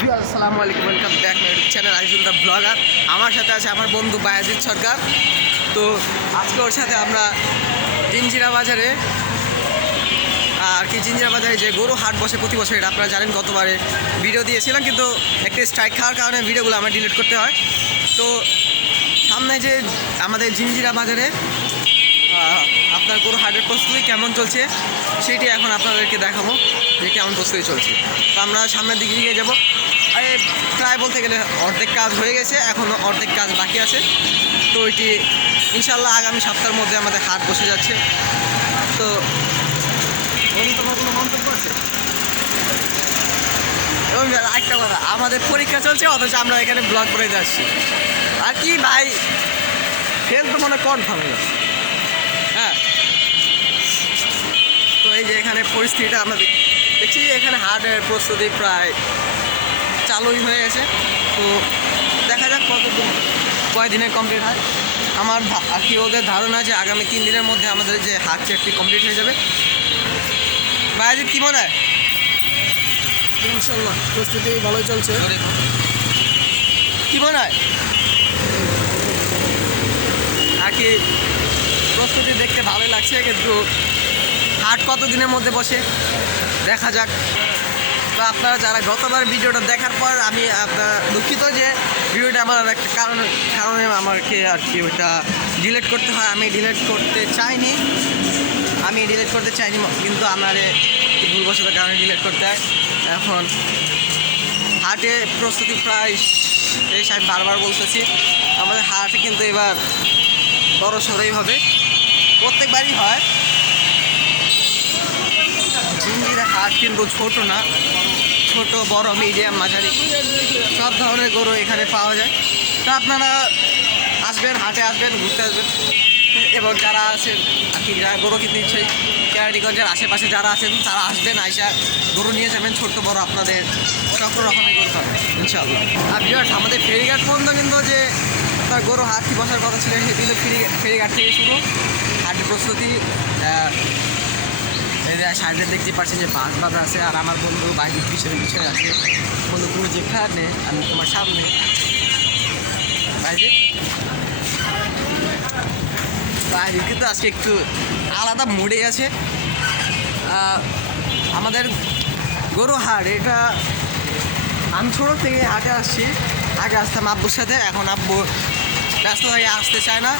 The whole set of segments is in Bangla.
আসসালামু আলাইকুম, welcome back my YouTube channel Aizul the blogger. আমার সাথে আছে আমার বন্ধু বায়াজিৎ সরকার। তো আজকে ওর সাথে আমরা জিঞ্জিরা বাজারে জিঞ্জিরা বাজারে যে গরু হাট বসে প্রতি বছর, এটা আপনারা জানেন, গতবারে ভিডিও দিয়েছিলাম, কিন্তু একটা স্ট্রাইক খাওয়ার কারণে ভিডিওগুলো আমার ডিলিট করতে হয়। তো সামনে যে আমাদের জিঞ্জিরা বাজারে আপনার গরু হাটের প্রস্তুতি কেমন চলছে সেইটি এখন আপনাদেরকে দেখাবো যে কেমন প্রস্তুতি চলছে। তো আমরা সামনের দিকে এগিয়ে যাবো। আরে প্রায় বলতে গেলে অর্ধেক কাজ হয়ে গেছে, এখনও অর্ধেক কাজ বাকি আছে। তো এটি ইনশাল্লাহ আগামী সপ্তাহের মধ্যে আমাদের হাট বসে যাচ্ছে। তো তোমার কোনো মন্তব্য আছে? এবং একটা কথা, আমাদের পরীক্ষা চলছে অথচ আমরা এখানে ব্লগ করে যাচ্ছি। আর কি ভাই, ফেল তো মনে কনফার্ম হয়ে যাচ্ছে। হ্যাঁ, তো এই যে এখানে পরিস্থিতিটা আমরা দেখছি যে এখানে হাটের প্রস্তুতি প্রায় চালুই হয়ে গেছে। তো দেখা যাক কয়দিনে কমপ্লিট হয়। আমার আর কি ওদের ধারণা যে আগামী 3 দিনের মধ্যে আমাদের যে হাট চেকটি কমপ্লিট হয়ে যাবে। বায়াজিৎ কি মনে হয়? ইনশাল্লাহ প্রস্তুতি ভালোই চলছে। কি মনে হয় আর কি? প্রস্তুতি দেখতে ভালোই লাগছে, কিন্তু হাট কত দিনের মধ্যে বসে দেখা যাক। তো আপনারা যারা গতবার ভিডিওটা দেখার পর, আমি আপনার দুঃখিত যে ভিডিওটা আমার একটা কারণে আমাকে আর কি ওইটা ডিলিট করতে হয়। আমি ডিলিট করতে চাইনি, কিন্তু আমার ভুলবশত কারণে ডিলিট করতে হয়। এখন হাটে প্রস্তুতি প্রায় শেষ। আমি বারবার বলতেছি, আমাদের হাট কিন্তু এবার বড় সড়ই হবে, প্রত্যেকবারই হয়। জিঞ্জিরা হাট কিন্তু ছোট না, ছোট বড় মিডিয়াম মাঝারি সব ধরনের গরু এখানে পাওয়া যায়। তো আপনারা আসবেন, হাটে আসবেন, ঘুরতে আসবেন, এবং যারা আছেন আর কি, যারা গরু কিনতে ইচ্ছে কেরানীগঞ্জের আশেপাশে যারা আছেন তারা আসবেন, আইসা গরু নিয়ে যাবেন, ছোট্ট বড় আপনাদের সব রকমের গরু পাবেন ইনশাআল্লাহ। আর ভিউয়ার্স, আমাদের ফেরিঘাট পর্যন্ত কিন্তু যে তার গরু হাটটি বসার কথা ছিল সেটি কিন্তু ফেরিঘাট থেকে শুরু হাটের প্রস্তুতি। সাইডে দেখতে পাচ্ছি যে বাস বাঁধা আছে, আর আমার বন্ধু বাইরের পিছনে আছে। বন্ধু তুমি যেখানে, আমি তোমার সামনে। বাইরে কিন্তু আজকে একটু আলাদা মুডে আছে। আমাদের গরু হাট, এটা আমি ছোটো থেকে হাটে আসছি। আগে আসতাম আব্বুর সাথে, এখন আব্বু ব্যস্ত হয়ে আসতে চায় না,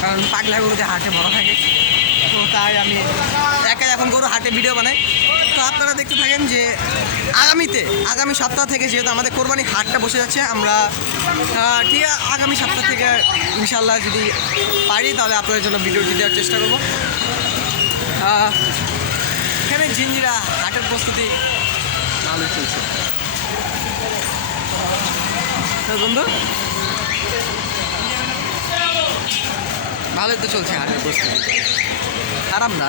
কারণ পাগলা গরুতে হাটে বড় থাকে। তো তাই আমি একাই এখন গরু হাটে ভিডিও বানাই। তো আপনারা দেখতে থাকেন যে আগামী সপ্তাহ থেকে, যেহেতু আমাদের কোরবানি হাটটা বসে যাচ্ছে, আমরা ঠিক আগামী সপ্তাহ থেকে ইনশাল্লাহ যদি পারি তাহলে আপনাদের জন্য ভিডিওটি দেওয়ার চেষ্টা করব। এখানে জিঞ্জিরা হাটের প্রস্তুতি ভালো চলছে। বন্ধু ভালোই তো চলছে হাটের প্রস্তুতি, খারাপ না।